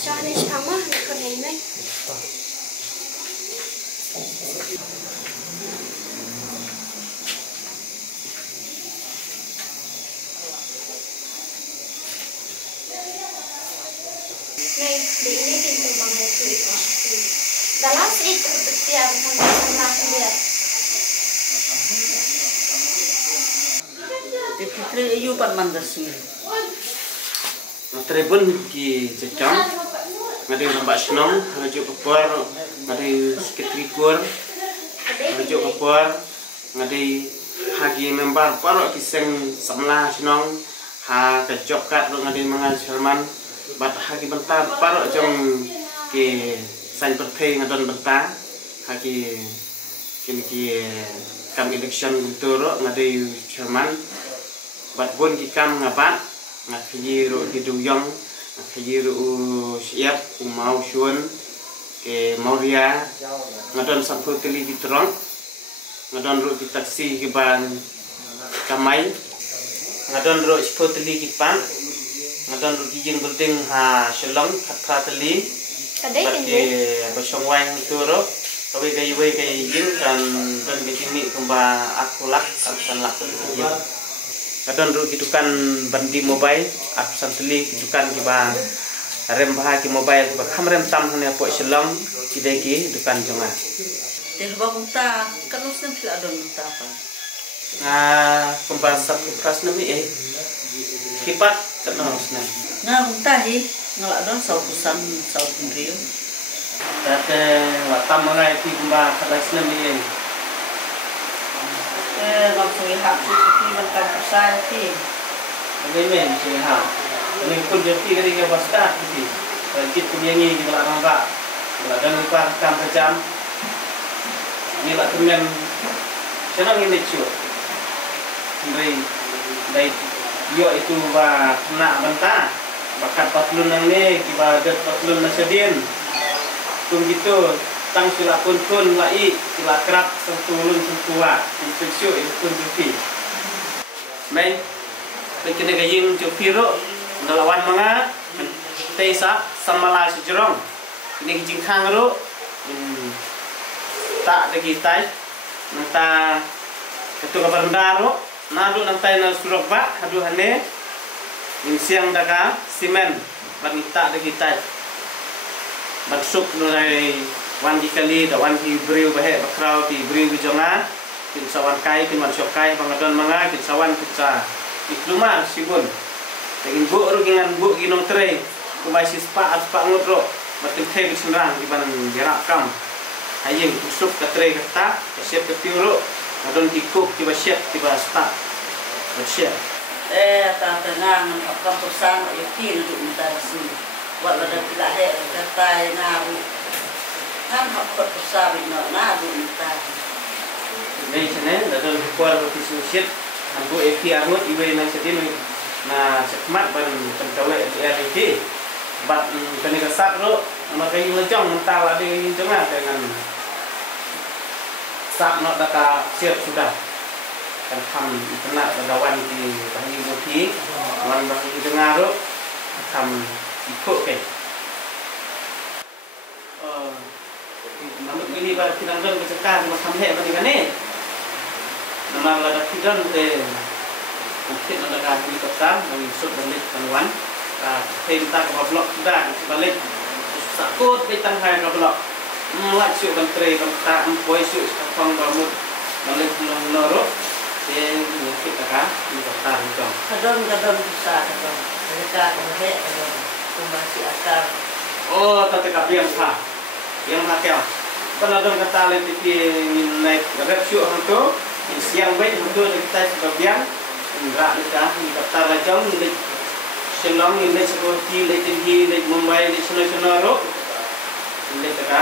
Chinese pama con này mấy. Này, đi ini pintu bang itu. Dalam itu setiap sama dia. Fitri ayu pan mandasi. Tribun ki cecong, ngadi lembak senong, ngajuk kepor, ngadi sikit rikur, ngajuk kepor, ngadi hagi membar parok kiseng semlah senong, ha kejok kat ngadi mangan Jerman, bat hagi bentar parok jong ki sain pertei ngadon bentar, hagi kini ki kam election guntur ngadi Jerman, bat pun ki kam ngabat. Ngakhiri hiduyong, ngakhiri siap mau syun ke Mauria, ngadon sampai kali diterong, ngadon ru di taksi kiban kamai, ngadon ru sepuluh teli kipan, ngadon ru kijing berding ha shelong katra teli, bagi bersongwang turu, tapi kayu jing dan begini kembali akulak kan lak teli. Kadon ru kidukan bandi mobile absen teli kidukan kiba rem baha ki mobile kiba kamrem tam hanya po selong kidai ki dukan jonga Teh ba kunta kanus nem sila don kunta pa. Pembahasan kupras nami kipat kanus nem. Kunta hi ngalak don sau kusan sau pindriu. Tate watam mangai ti kumba kalas nami langsung ihak si bantang persai ti. Bagaimana sih ha? Ini pun jadi ketika basta ti. Kit penyanyi di belakang rak. Belakang lupa kam jam. Ini lah temen senang ini cuy. Dari yo itu ba kena bantah. Bakat patlun nang ni kiba adat patlun nasadin. Tung gitu. Tang sila pun lai sila kerap sentulun sentua instruksio itu pun jupi. Mai, kena gayeng jupi ro ngelawan manga tesa samala sejerong. Ini kijing kang ro tak lagi tai nanta ketua berendar ro nadu nantai na surabak hadu hane siang daga simen wanita lagi tai. Maksud mulai wan dikali da wan di briu bahe bakrau di briu bijonga kin sawan kai kin man sokai pangadon manga kin sawan kita ikluma sibun tegin bu ru gingan bu ginong tre kumai sispa aspa ngotro matin te bisenrang di ban gerak kam hayeng usuk ka tre kata siap ke tiuro adon tikuk tiba siap tiba sta siap Ta tenang kam persan yakin untuk minta sini buat ada pilahe kata ngaru kan hakot persabi na bu minta. Nei chane dadon kuar ti susit ambu epi angut iwe na sedin na sekmat ban pencawe RT bat kene kasat ro makai lejong mental ade jonga dengan sak not data siap sudah kan kam kena bagawan di bahi buki wan bahi jonga ro kam ikut ke namun ini pada tidak don kecekar macam he bagaimana ni nama lada tidak de mungkin ada kali kota mengisut balik kanuan perintah ke blok sudah balik sakut betang hai ke blok muat syuk menteri kota empoi syuk sekong kamu balik lorok dia mungkin kakak di kota itu kadang besar kadang mereka he masih akar tapi kapian sah yang hakel penadon kata lagi naik resio hantu siang baik hantu kita sebagian enggak nikah di kota Rajong di Selong di seperti di tinggi di Mumbai di Sonoro di kota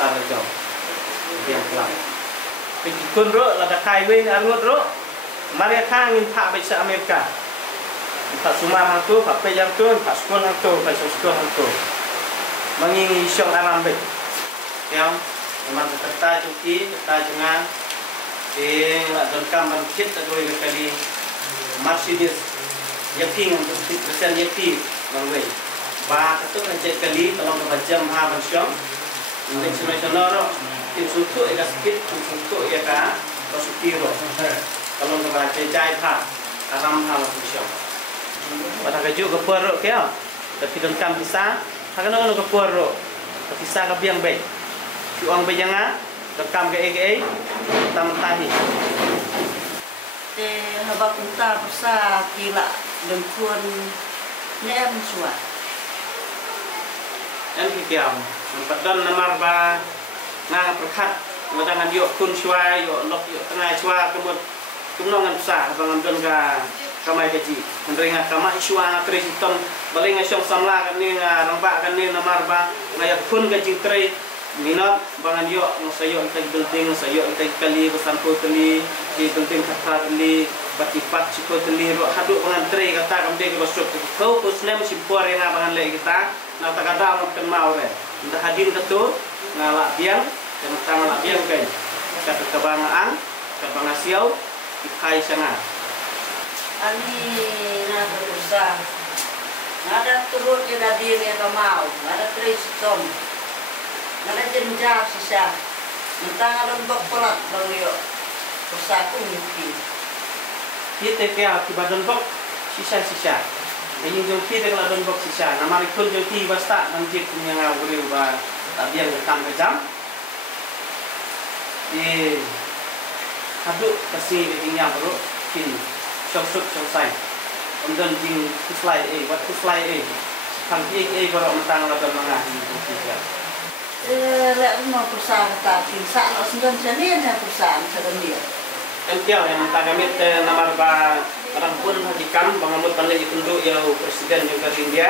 Rajong yang pelan pikun ro lada kaiwe arut ro mari kangin pak baca Amerika pak Sumar hantu pak Pejang tu pak Skol hantu pak Skol hantu mengingi syong aram baik yang memang kata cuki kata jangan dan kamar kita boleh kali Mercedes yakin untuk 50% yakin Norway ba ketuk hajat kali tolong kebajam ha bansyong untuk semua tim sutu ega skit tim sutu ya ka positiro tolong kebaca jai ha aram ha bansyong pada kaju ke poro kya tapi dengkam bisa hakana ke poro bisa ke biang baik uang bejanga rekam ke ege tam tahi te habak unta persa kila dengkuan nem suat dan kiam padon namar ba nga perkat madangan yo kun shwa yo lok yo tengah shwa kemut kumnongan sa bangan don ka kamai gaji mendringa kamai shwa tre sitom balinga syong samla kan ni nga ramba kan ni namar ba ngayak kun gaji tre minat bangan yo sayo tay building sayo tay kali besan ko tali di building kata tali batipat ciko tali ro hadu bangan tre kata kamde ke basuk ko kusnem simpor nga bangan le kita na takada mo kan maure nda hadin ketu ngala biang dan tangala biang kai kata kebangaan kebangasiau ikai sangat ani na berusaha nada turut ke dadir ya kamau nada tres tom nada jenjang sisa mentang ada bak pelat bangyo persaku mungkin kita kaya kibadan bok sisa ini jauh kita kalau don bok sisa nama ikut jauh ti basta nanti punya ngawuri ba biang datang ke jam haduk kasih ketingnya bro kini sok selesai kemudian jing kuslai buat kuslai kan kalau mentang lawan mangah ini juga lek mau perusahaan tapi sak no sendon jane na perusahaan sedemikian Entiau yang mentang kami namar ba orang pun hadikan bangamut balik itunduk ya presiden juga India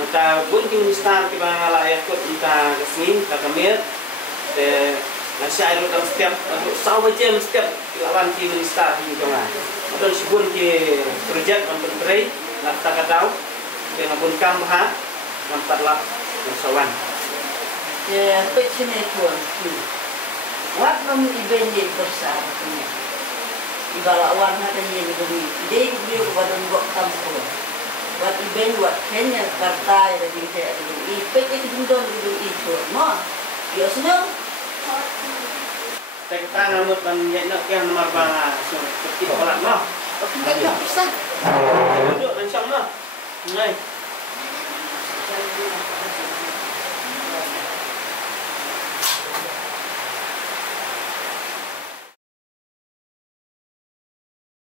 mata pun kimistar ki bangala yakut kita kesini kakamir nasi air dalam setiap sahaja jam setiap lawan ki ministar di tengah dan sibun ki projek untuk berai nak tak tahu dengan pun kam ha namparlah bersawan ya pecine pun wat mem ibenye bersama ibala warna dan yang demi dia beliau kepada buat kampung buat event buat Kenya partai dan dia itu ipek itu dundon itu no ya senang kita ngamut ban nak yang nomor bang seperti kolak no enggak bisa duduk langsung no nai